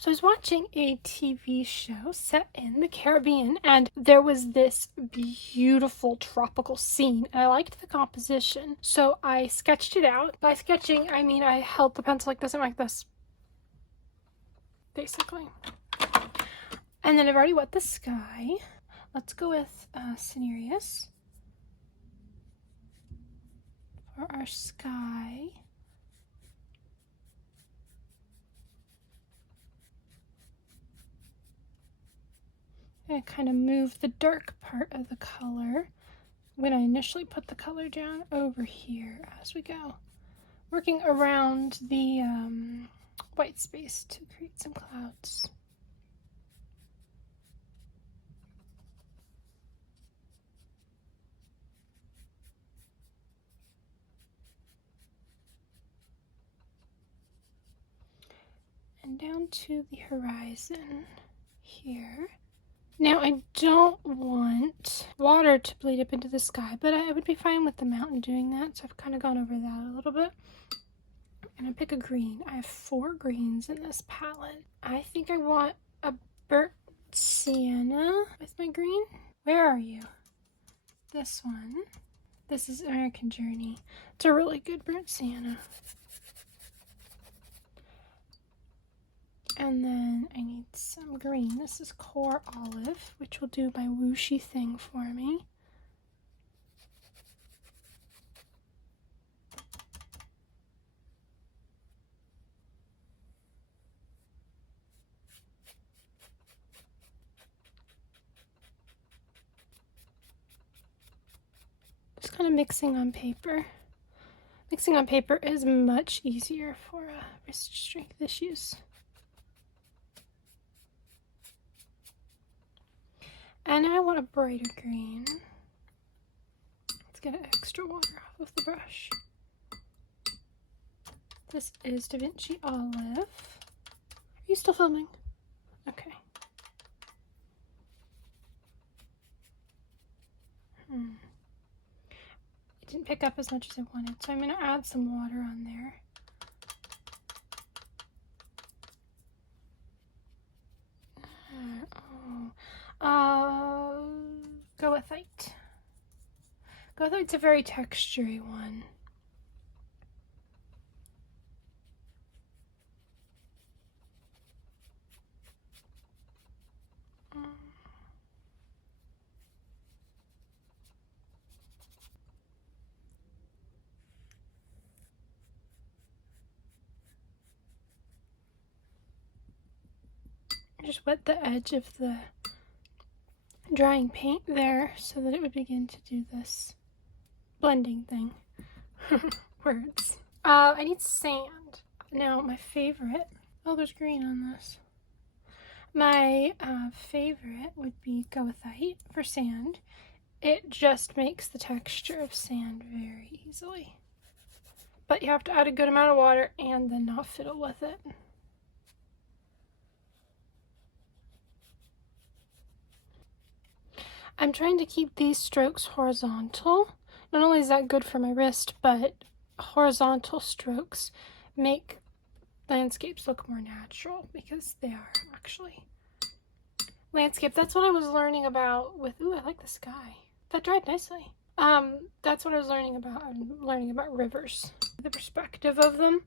So I was watching a TV show set in the Caribbean, and there was this beautiful tropical scene, and I liked the composition. So I sketched it out. By sketching, I mean I held the pencil like this and like this, basically. And then I've already wet the sky. Let's go with Cinereus for our sky. I kind of move the dark part of the color when I initially put the color down over here as we go, working around the white space to create some clouds. And down to the horizon here. Now I don't want water to bleed up into the sky, but I would be fine with the mountain doing that, so I've kind of gone over that a little bit. And I pick a green. I have 4 greens in this palette. I think I want a burnt sienna with my green. Where are you? This one. This is American Journey. It's a really good burnt sienna. And then I need some green. This is Core Olive, which will do my whooshy thing for me. Just kind of mixing on paper. Mixing on paper is much easier for wrist strength issues. And now I want a brighter green. Let's get extra water off of the brush. This is Da Vinci Olive. Are you still filming? Okay. It didn't pick up as much as I wanted, so I'm going to add some water on there. Goethite. Goethite's a very textury one. Just wet the edge of the drying paint there so that it would begin to do this blending thing. Words. I need sand. Now my favorite, oh there's green on this. My favorite would be Goethite for sand. It just makes the texture of sand very easily. But you have to add a good amount of water and then not fiddle with it. I'm trying to keep these strokes horizontal. Not only is that good for my wrist, but horizontal strokes make landscapes look more natural because they are actually landscape. That's what I was learning about with, ooh, I like the sky. That dried nicely. That's what I was learning about. I'm learning about rivers. The perspective of them,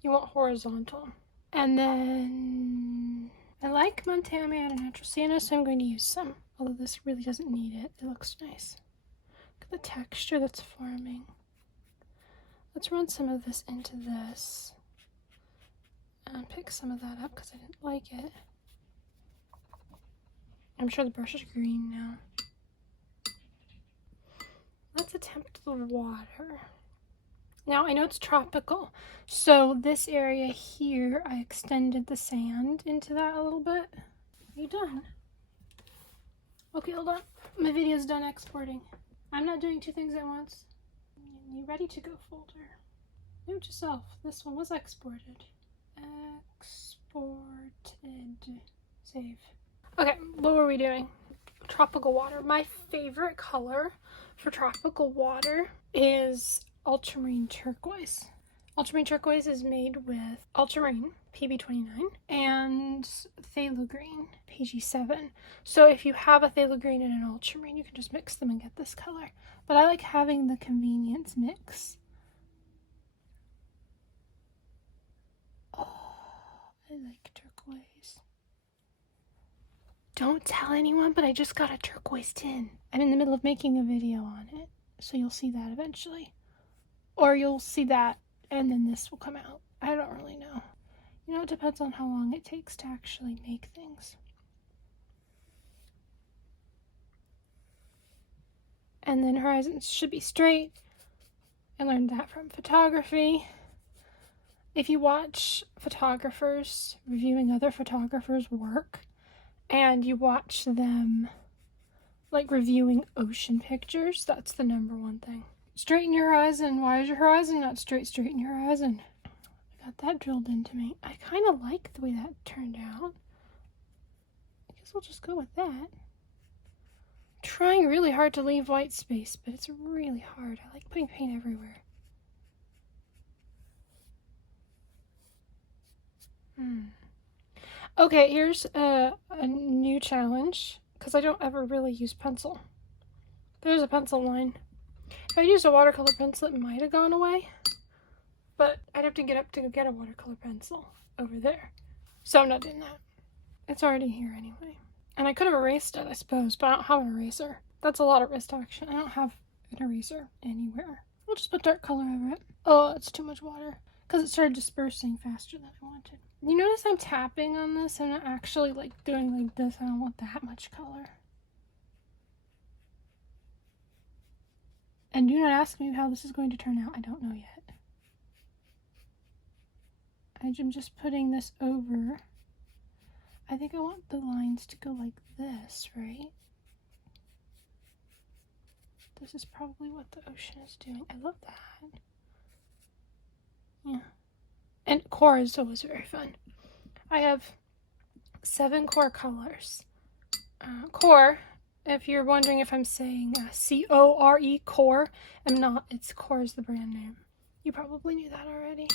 you want horizontal. And then I like Montana May out of Natural Sienna, so I'm going to use some. Although this really doesn't need it. It looks nice. Look at the texture that's forming. Let's run some of this into this. And pick some of that up because I didn't like it. I'm sure the brush is green now. Let's attempt the water. Now I know it's tropical, so this area here, I extended the sand into that a little bit. Are you done? Okay, hold on. My video's done exporting. I'm not doing 2 things at once. You ready to go folder? Note to self, this one was exported. Exported. Save. Okay, what were we doing? Tropical water. My favorite color for tropical water is ultramarine turquoise. Ultramarine turquoise is made with ultramarine, PB29, and phthalo green, PG7. So if you have a phthalo green and an ultramarine, you can just mix them and get this color. But I like having the convenience mix. Oh, I like turquoise. Don't tell anyone, but I just got a turquoise tin. I'm in the middle of making a video on it, so you'll see that eventually. Or you'll see that, and then this will come out. I don't really know. You know, it depends on how long it takes to actually make things. And then horizons should be straight. I learned that from photography. If you watch photographers reviewing other photographers' work, and you watch them like reviewing ocean pictures, that's the #1 thing. Straighten your horizon. Why is your horizon not straight? Straighten your horizon. I got that drilled into me. I kind of like the way that turned out. I guess we'll just go with that. I'm trying really hard to leave white space, but it's really hard. I like putting paint everywhere. Okay, here's a new challenge, because I don't ever really use pencil. There's a pencil line. If I used a watercolor pencil, it might have gone away, but I'd have to get up to go get a watercolor pencil over there. So I'm not doing that. It's already here anyway. And I could have erased it, I suppose, but I don't have an eraser. That's a lot of wrist action. I don't have an eraser anywhere. We'll just put dark color over it. Oh, it's too much water, because it started dispersing faster than I wanted. You notice I'm tapping on this? I'm not actually like doing like this. I don't want that much color. And do not ask me how this is going to turn out. I don't know yet. I'm just putting this over. I think I want the lines to go like this, right? This is probably what the ocean is doing. I love that. Yeah. And core is always very fun. I have 7 core colors. Core, if you're wondering if I'm saying C-O-R-E, core, I'm not. It's Core is the brand name. You probably knew that already.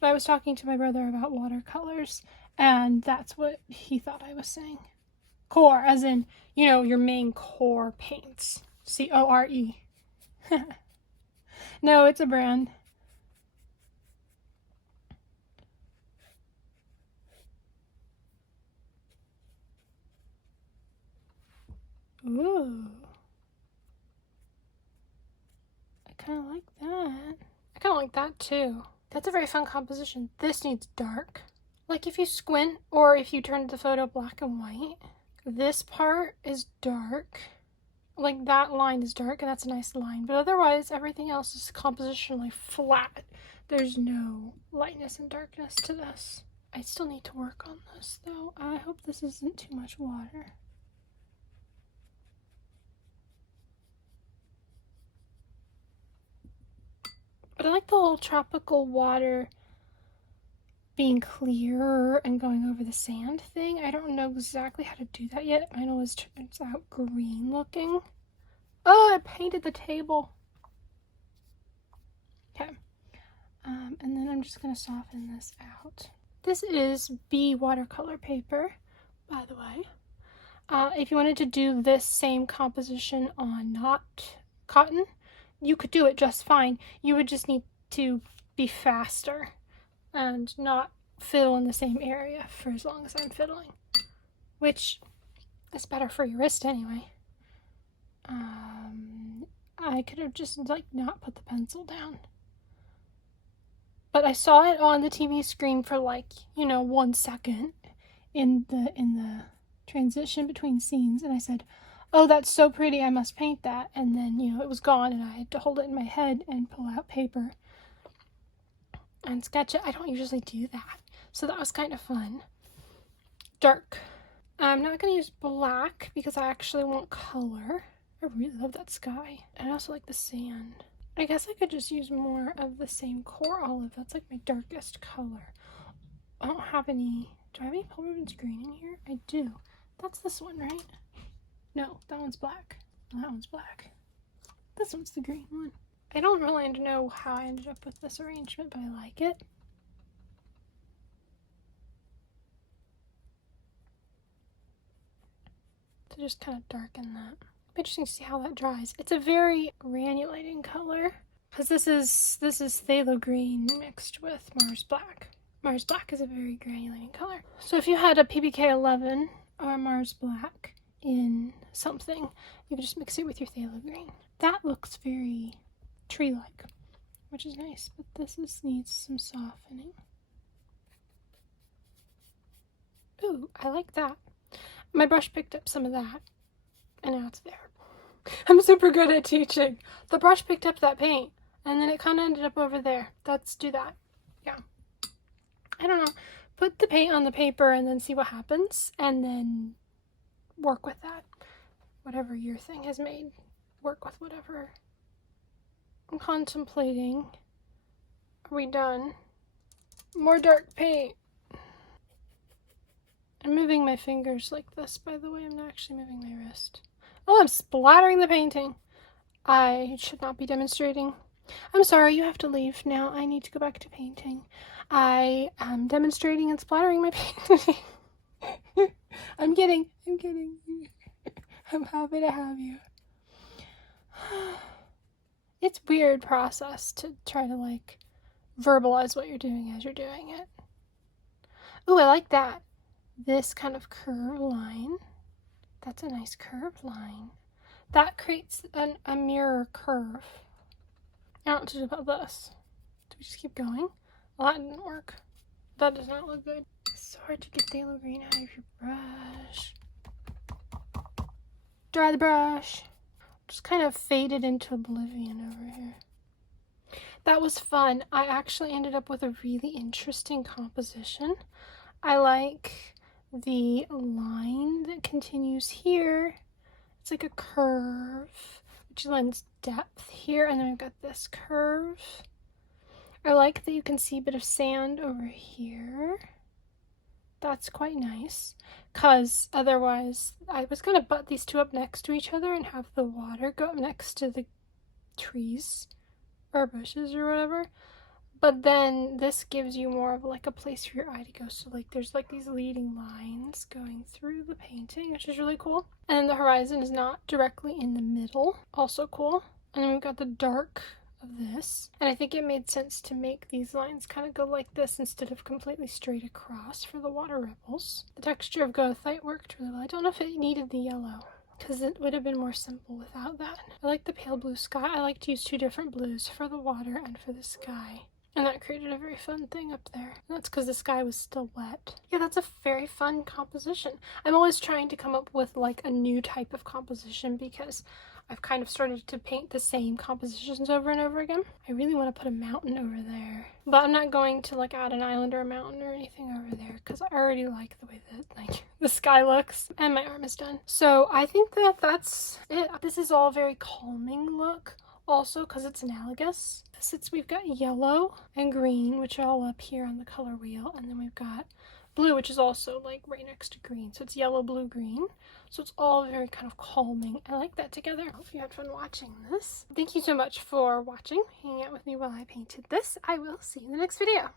But I was talking to my brother about watercolors, and that's what he thought I was saying. Core, as in, you know, your main core paints. C-O-R-E. No, it's a brand. Ooh. I kind of like that. I kind of like that too. That's a very fun composition. This needs dark. Like if you squint or if you turn the photo black and white, this part is dark. Like that line is dark and that's a nice line. But otherwise, everything else is compositionally flat. There's no lightness and darkness to this. I still need to work on this though. I hope this isn't too much water. But I like the whole tropical water being clear and going over the sand thing. I don't know exactly how to do that yet. Mine always turns out green looking. Oh, I painted the table. Okay. And then I'm just going to soften this out. This is B watercolor paper, by the way. If you wanted to do this same composition on not cotton, you could do it just fine. You would just need to be faster and not fiddle in the same area for as long as I'm fiddling, which is better for your wrist anyway. I could have just like not put the pencil down, but I saw it on the TV screen for like, you know, 1 second in the transition between scenes, and I said, oh, that's so pretty, I must paint that. And then, you know, it was gone and I had to hold it in my head and pull out paper and sketch it. I don't usually do that, so that was kind of fun. Dark. I'm not going to use black because I actually want color. I really love that sky. And I also like the sand. I guess I could just use more of the same core olive. That's like my darkest color. I don't have any... Do I have any Paul Rubens green in here? I do. That's this one, right? No, that one's black. That one's black. This one's the green one. I don't really know how I ended up with this arrangement, but I like it. To just kind of darken that. Interesting to see how that dries. It's a very granulating color because this is phthalo green mixed with Mars Black. Mars Black is a very granulating color. So if you had a PBK 11 or Mars Black in something, you could just mix it with your phthalo green. That looks very tree-like, which is nice, but this needs some softening. Ooh, I like that. My brush picked up some of that, and now it's there. I'm super good at teaching. The brush picked up that paint, and then it kind of ended up over there. Let's do that. Yeah. I don't know. Put the paint on the paper and then see what happens, and then work with that. Whatever your thing has made, work with whatever. I'm contemplating. Are we done? More dark paint. I'm moving my fingers like this, by the way. I'm not actually moving my wrist. Oh, I'm splattering the painting. I should not be demonstrating. I'm sorry, you have to leave now. I need to go back to painting. I am demonstrating and splattering my painting. I'm kidding. I'm happy to have you. It's a weird process to try to like verbalize what you're doing as you're doing it. Ooh, I like that. This kind of curved line. That's a nice curved line. That creates a mirror curve. I don't know what to do about this. Do we just keep going? Well, that didn't work. That does not look good. It's so hard to get phthalo green out of your brush. Dry the brush. Just kind of faded into oblivion over here. That was fun. I actually ended up with a really interesting composition. I like the line that continues here. It's like a curve, which lends depth here, and then we've got this curve. I like that you can see a bit of sand over here. That's quite nice, because otherwise I was going to butt these two up next to each other and have the water go up next to the trees or bushes or whatever. But then this gives you more of like a place for your eye to go. So like there's like these leading lines going through the painting, which is really cool. And then the horizon is not directly in the middle. Also cool. And then we've got the dark of this. And I think it made sense to make these lines kind of go like this instead of completely straight across for the water ripples. The texture of goethite worked really well. I don't know if it needed the yellow, because it would have been more simple without that. I like the pale blue sky. I like to use two different blues for the water and for the sky. And that created a very fun thing up there. And that's because the sky was still wet. Yeah, that's a very fun composition. I'm always trying to come up with like a new type of composition because I've kind of started to paint the same compositions over and over again. I really want to put a mountain over there. But I'm not going to like add an island or a mountain or anything over there because I already like the way that like the sky looks. And my arm is done. So I think that that's it. This is all very calming look. Also, because it's analogous, since we've got yellow and green, which are all up here on the color wheel, and then we've got blue, which is also like right next to green. So it's yellow, blue, green. So it's all very kind of calming. I like that together. I hope you had fun watching this. Thank you so much for watching, hanging out with me while I painted this. I will see you in the next video.